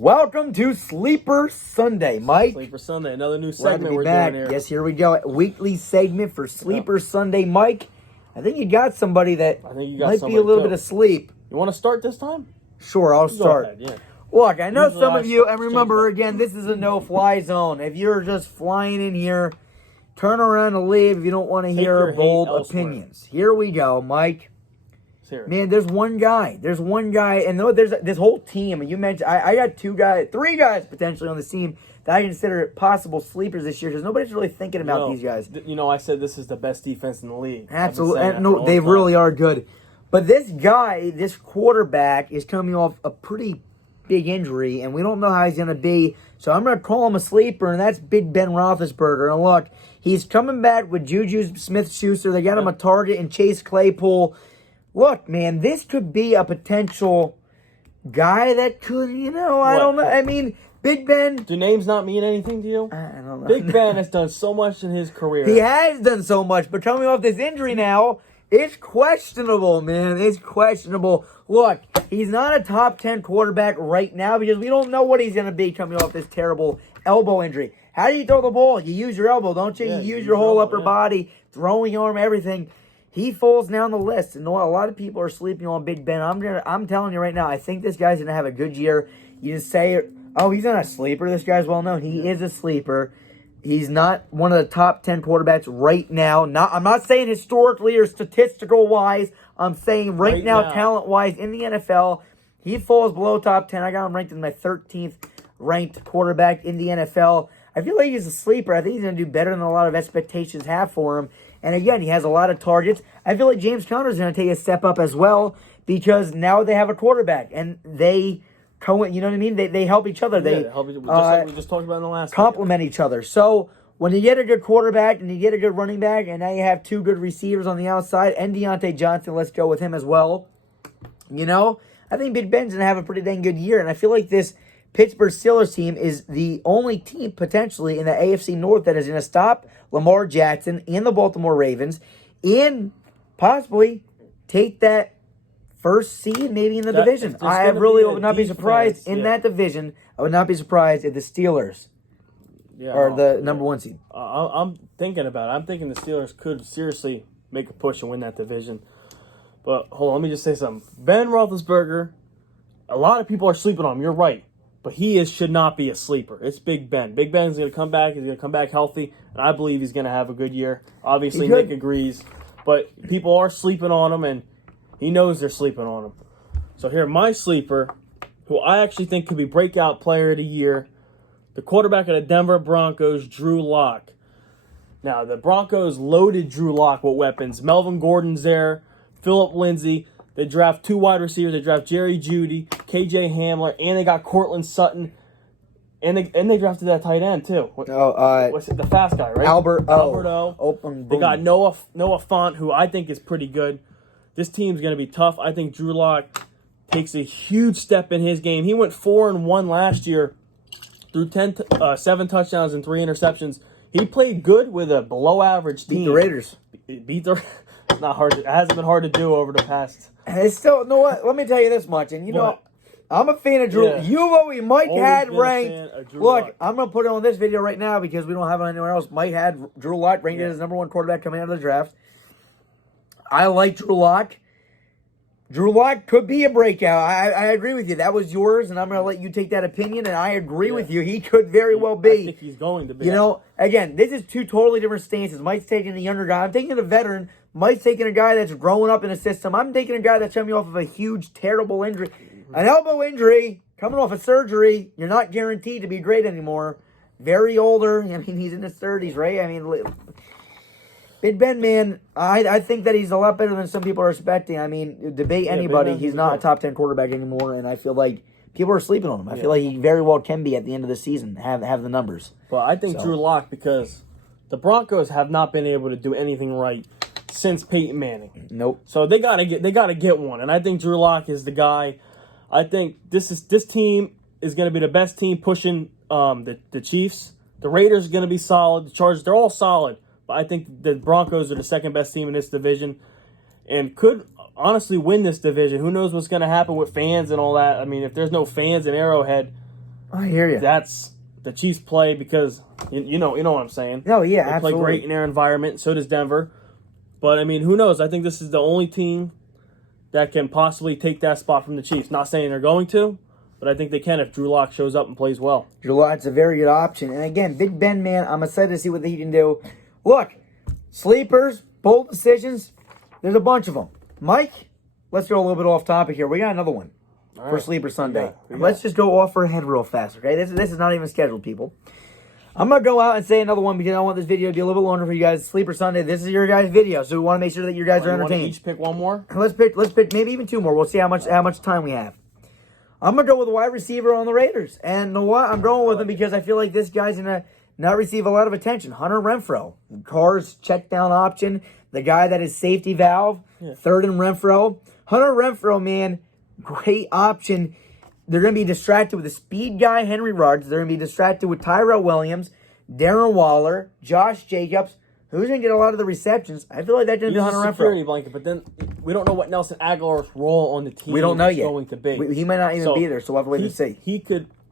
Welcome to Sleeper Sunday, Mike. Sleeper Sunday, another new Glad to segment be we're back. doing here. Yes, here we go. Weekly segment for Sleeper Sunday, Mike. I think you got somebody that I think you got might be a somebody little too. bit asleep. You want to start this time? Sure, I'll Go start. ahead, yeah. Look, I know Usually some I of you, start. and remember, again, this is a no-fly zone. If you're just flying in here, turn around and leave if you don't want to Take hear your hate bold elsewhere. opinions. Here we go, Mike. Serious. Man, there's one guy, and there's this whole team. You mentioned I got three guys potentially on this team that I consider possible sleepers this year because nobody's really thinking about these guys. I said this is the best defense in the league. Absolutely, and no, they really are good. But this guy, this quarterback, is coming off a pretty big injury, and we don't know how he's going to be. So I'm going to call him a sleeper, and that's Big Ben Roethlisberger. And look, he's coming back with Juju Smith-Schuster. They got him a target and Chase Claypool. Look, man, this could be a potential guy that could, I don't know. I mean, Big Ben. Do names not mean anything to you? I don't know. Big Ben has done so much in his career. He has done so much, but coming off this injury now, it's questionable, man. It's questionable. Look, he's not a top 10 quarterback right now because we don't know what he's going to be coming off this terrible elbow injury. How do you throw the ball? You use your elbow, don't you? Yeah, you use your whole upper body, throwing arm, everything. He falls down the list, and a lot of people are sleeping on Big Ben. I'm telling you right now, I think this guy's gonna have a good year. You just say, "Oh, he's not a sleeper." This guy's well known. He is a sleeper. He's not one of the top 10 quarterbacks right now. I'm not saying historically or statistical wise. I'm saying right now, talent wise in the NFL, he falls below top 10. I got him ranked as my 13th ranked quarterback in the NFL. I feel like he's a sleeper. I think he's gonna do better than a lot of expectations have for him. And again, he has a lot of targets. I feel like James Conner is going to take a step up as well because now they have a quarterback and they you know what I mean? They help each other. They help each other. Just like we just talked about in the last complement each other. So when you get a good quarterback and you get a good running back and now you have two good receivers on the outside and Deontay Johnson, let's go with him as well. I think Big Ben's going to have a pretty dang good year. And I feel like this Pittsburgh Steelers team is the only team potentially in the AFC North that is going to stop Lamar Jackson and the Baltimore Ravens and possibly take that first seed maybe in the division. I really would not be surprised in that division. I would not be surprised if the Steelers are the number one seed. I'm thinking about it. I'm thinking the Steelers could seriously make a push and win that division. But hold on, let me just say something. Ben Roethlisberger, a lot of people are sleeping on him. You're right. But he should not be a sleeper. It's Big Ben. Big Ben's going to come back. He's going to come back healthy. And I believe he's going to have a good year. Obviously, Nick agrees. But people are sleeping on him, and he knows they're sleeping on him. So here, my sleeper, who I actually think could be breakout player of the year, the quarterback of the Denver Broncos, Drew Lock. Now, the Broncos loaded Drew Lock with weapons. Melvin Gordon's there. Phillip Lindsay. They draft two wide receivers. They draft Jerry Jeudy, KJ Hamler, and they got Cortland Sutton. And they drafted that tight end, too. What's it? The fast guy, right? Albert O. They got Noah Fant, who I think is pretty good. This team's going to be tough. I think Drew Lock takes a huge step in his game. He went 4-1 last year through 7 touchdowns and 3 interceptions. He played good with a below-average team. Beat the Raiders. It's not hard. It hasn't been hard to do over the past. It's still, what? Let me tell you this much, and I'm a fan of Drew. Yeah. You've always Mike had ranked. Look, Look, I'm gonna put it on this video right now because we don't have it anywhere else. Mike had Drew Lock ranked as number one quarterback coming out of the draft. I like Drew Lock. Drew Lock could be a breakout. I agree with you. That was yours, and I'm gonna let you take that opinion. And I agree with you. He could very well be. I think he's going to be. Again, this is two totally different stances. Mike's taking a younger guy. I'm taking a veteran. Mike's taking a guy that's growing up in a system. I'm taking a guy that's coming off of a huge, terrible injury. An elbow injury, coming off of surgery. You're not guaranteed to be great anymore. Very older. I mean, he's in his 30s, right? I mean, Big Ben, man, I think that he's a lot better than some people are expecting. I mean, debate anybody. He's not a top 10 quarterback anymore, and I feel like people are sleeping on him. I feel like he very well can be at the end of the season, have the numbers. Well, I think Drew Lock, because the Broncos have not been able to do anything right since Peyton Manning. Nope. So they gotta get one, and I think Drew Lock is the guy. I think this team is going to be the best team pushing the Chiefs. The Raiders are going to be solid. The Chargers, they're all solid, but I think the Broncos are the second best team in this division, and could honestly win this division. Who knows what's going to happen with fans and all that? I mean, if there's no fans in Arrowhead, I hear you. That's the Chiefs play because you know what I'm saying. No, yeah, They absolutely. play great in their environment. So does Denver. But I mean, who knows? I think this is the only team that can possibly take that spot from the Chiefs. Not saying they're going to, but I think they can if Drew Lock shows up and plays well. Drew Lock's a very good option. And again, Big Ben, man, I'm excited to see what he can do. Look, sleepers, bold decisions, there's a bunch of them. Mike, let's go a little bit off topic here. We got another one for right. Sleeper Sunday. Yeah. Let's just go off our head real fast, okay? This is not even scheduled, people. I'm going to go out and say another one because I want this video to be a little bit longer for you guys. Sleeper Sunday, this is your guys' video, so we want to make sure that you guys are You want to entertained. each pick one more? Let's pick maybe even two more. We'll see how much time we have. I'm going to go with a wide receiver on the Raiders. And you know what? I'm going with him because I feel like this guy's going to not receive a lot of attention. Hunter Renfrow. Carr's check down option. The guy that is safety valve. Yeah. Third and Renfrow. Hunter Renfrow, man, great option. They're going to be distracted with the speed guy, Henry Ruggs. They're going to be distracted with Tyrell Williams, Darren Waller, Josh Jacobs. Who's going to get a lot of the receptions? I feel like that's going to be He's Hunter a security Renfrow. blanket, but then we don't know what Nelson Aguilar's role on the team We don't know is yet. going to be. He might not even be there, so we'll have to wait and see.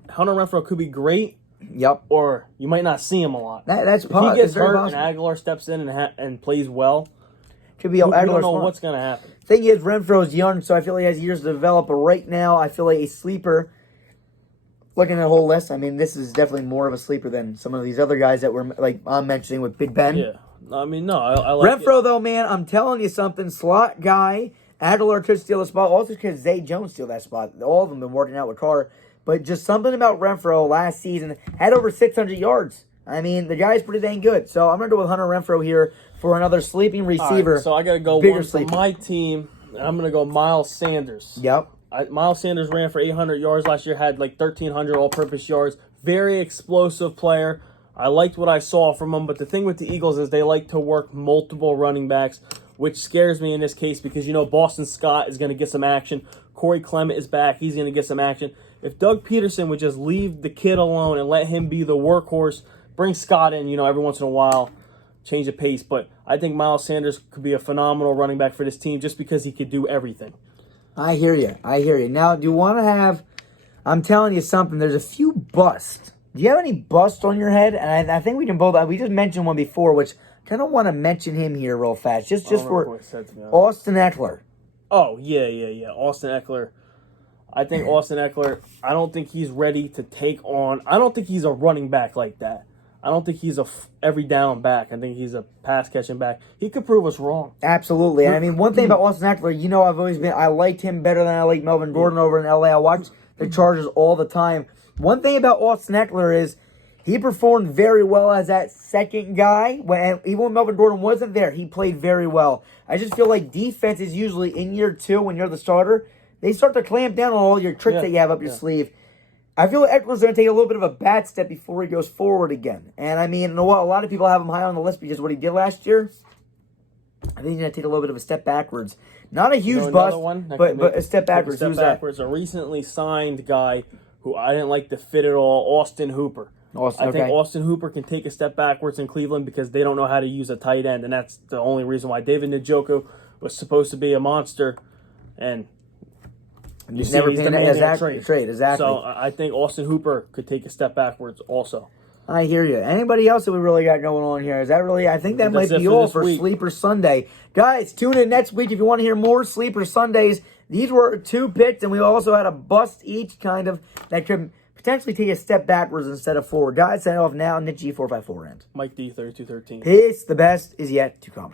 Hunter Renfrow could be great, Yep. or you might not see him a lot. That's If possible. he gets hurt and Aguilar steps in and plays well, Could be we don't Aguilar's know fun. what's going to happen. Thing is, Renfro's young, so I feel like he has years to develop. But right now, I feel like a sleeper. Looking at the whole list, I mean, this is definitely more of a sleeper than some of these other guys that were like I'm mentioning with Big Ben. Yeah. I mean, no, I like Renfro, though, man, I'm telling you something. Slot guy. Aguilar could steal a spot. Also, could Zay Jones steal that spot? All of them been working out with Carr. But just something about Renfro last season. Had over 600 yards. I mean, the guy's pretty dang good. So I'm going to go with Hunter Renfro here for another sleeping receiver. Right, so I got to go Bigger one for sleeper. my team. And I'm going to go Miles Sanders. Yep. Miles Sanders ran for 800 yards last year, had like 1,300 all-purpose yards. Very explosive player. I liked what I saw from him, but the thing with the Eagles is they like to work multiple running backs, which scares me in this case because, you know, Boston Scott is going to get some action. Corey Clement is back. He's going to get some action. If Doug Peterson would just leave the kid alone and let him be the workhorse, bring Scott in, you know, every once in a while, change the pace. But I think Miles Sanders could be a phenomenal running back for this team just because he could do everything. I hear you. Now, do you want to have... I'm telling you something. There's a few busts. Do you have any busts on your head? And I think we can both... We just mentioned one before, which I kind of want to mention him here real fast. Just for Austin Eckler. Oh, yeah. Austin Eckler. I think Austin Eckler, I don't think he's ready to take on... I don't think he's a running back like that. I don't think he's a every down back. I think he's a pass-catching back. He could prove us wrong. Absolutely. And I mean, one thing about Austin Eckler, you know, I liked him better than I liked Melvin Gordon over in LA. I watch the Chargers all the time. One thing about Austin Eckler is he performed very well as that second guy. Even when Melvin Gordon wasn't there, he played very well. I just feel like defense is usually in year two when you're the starter. They start to clamp down on all your tricks that you have up your sleeve. I feel like Eckler's going to take a little bit of a bad step before he goes forward again. And I mean, you know what? A lot of people have him high on the list because of what he did last year. I think he's going to take a little bit of a step backwards. Not a huge bust, but a step backwards. Who's that? A recently signed guy who I didn't like the fit at all, Austin Hooper. I think Austin Hooper can take a step backwards in Cleveland because they don't know how to use a tight end, and that's the only reason why. David Njoku was supposed to be a monster, and he's never been a trade. Exactly. So I think Austin Hooper could take a step backwards also. I hear you. Anybody else that we really got going on here? Is that really? I think that might be all for Sleeper Sunday. Guys, tune in next week if you want to hear more Sleeper Sundays. These were 2 picks, and we also had a bust each kind of that could potentially take a step backwards instead of forward. Guys, sign off now. Nick G454 ends. Mike D3213. Peace. The best is yet to come.